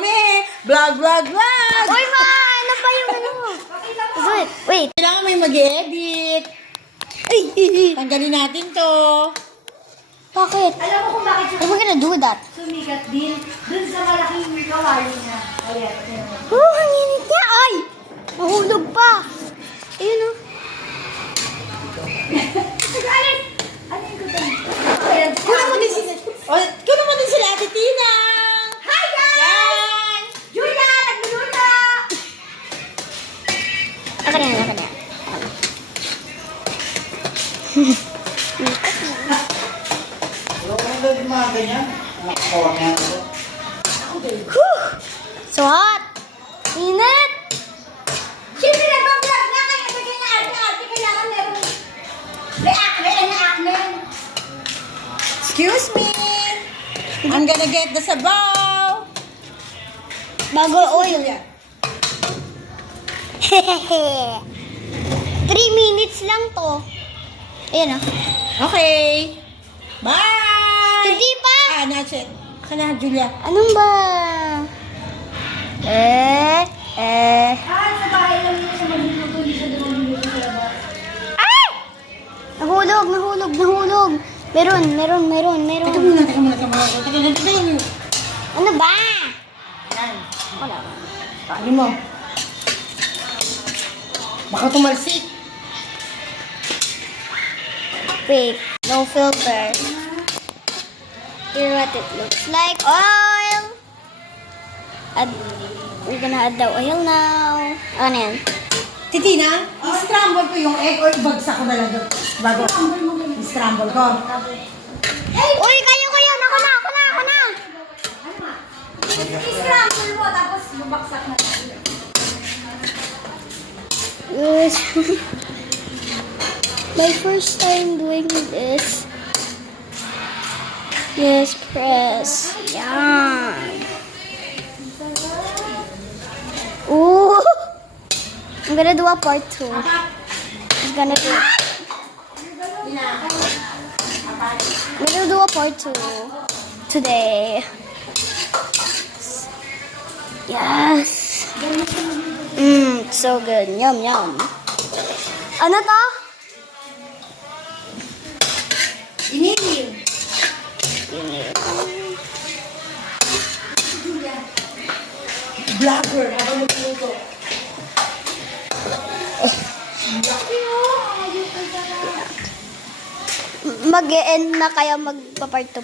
kami. Vlog, vlog, vlog. Uy, ma! Ano ba yung ano? Wait. Kailangan may mag-edit. Ay. Tanggalin natin to. Bakit? Alam mo kung bakit Why are we gonna do that? sumigat din? Dun sa malaking kawali niya. Ayan. Oh, ang init niya. Ay! Mahulog pa. Ayun oh. Alis! Ano yung gusto mo? Kunin mo din sila, Ate Tina. Hi guys! Julia! Nagluluto! Ako na yan. Yung mga ganyan, corner. Whew! So hot. Init. Siyempre nag-vlog na kaya sa ganyan arte-arte kailangan meron may acne. Excuse me. I'm gonna get the sabaw. Bago oil. Hehehe. 3 minutes lang to. Ayan ah. Okay. Bye. Hindi pa. That's it. Kana, Julia. Anong ba? Ah, sa bahay lang yun sa magluluto, hindi siya dumuluto sa labas. Ay! Nahulog. Meron. Teka muna. Ano ba? Yan. Wala ba? Paano mo? Baka tumalsik. Wait, no filter. Here what it looks like. Oil! We're gonna add the oil now. Ano yan? Titina, i-scramble ko yung egg or ibagsak ko na lang doon. Bago. I-scramble ko. Uy, kayo! Ako na! Ano ma? I-scramble mo, tapos bubaksak na tayo. Yes. My first time doing this. Yes, press. Yan. Ooh. I'm gonna do a part 2. I'm gonna do a part 2 today. Yes. So good. Yum, yum. Ano to? Inilin. Vlogger. Habang nagluto. Mag-e-end na kaya magpa-part 2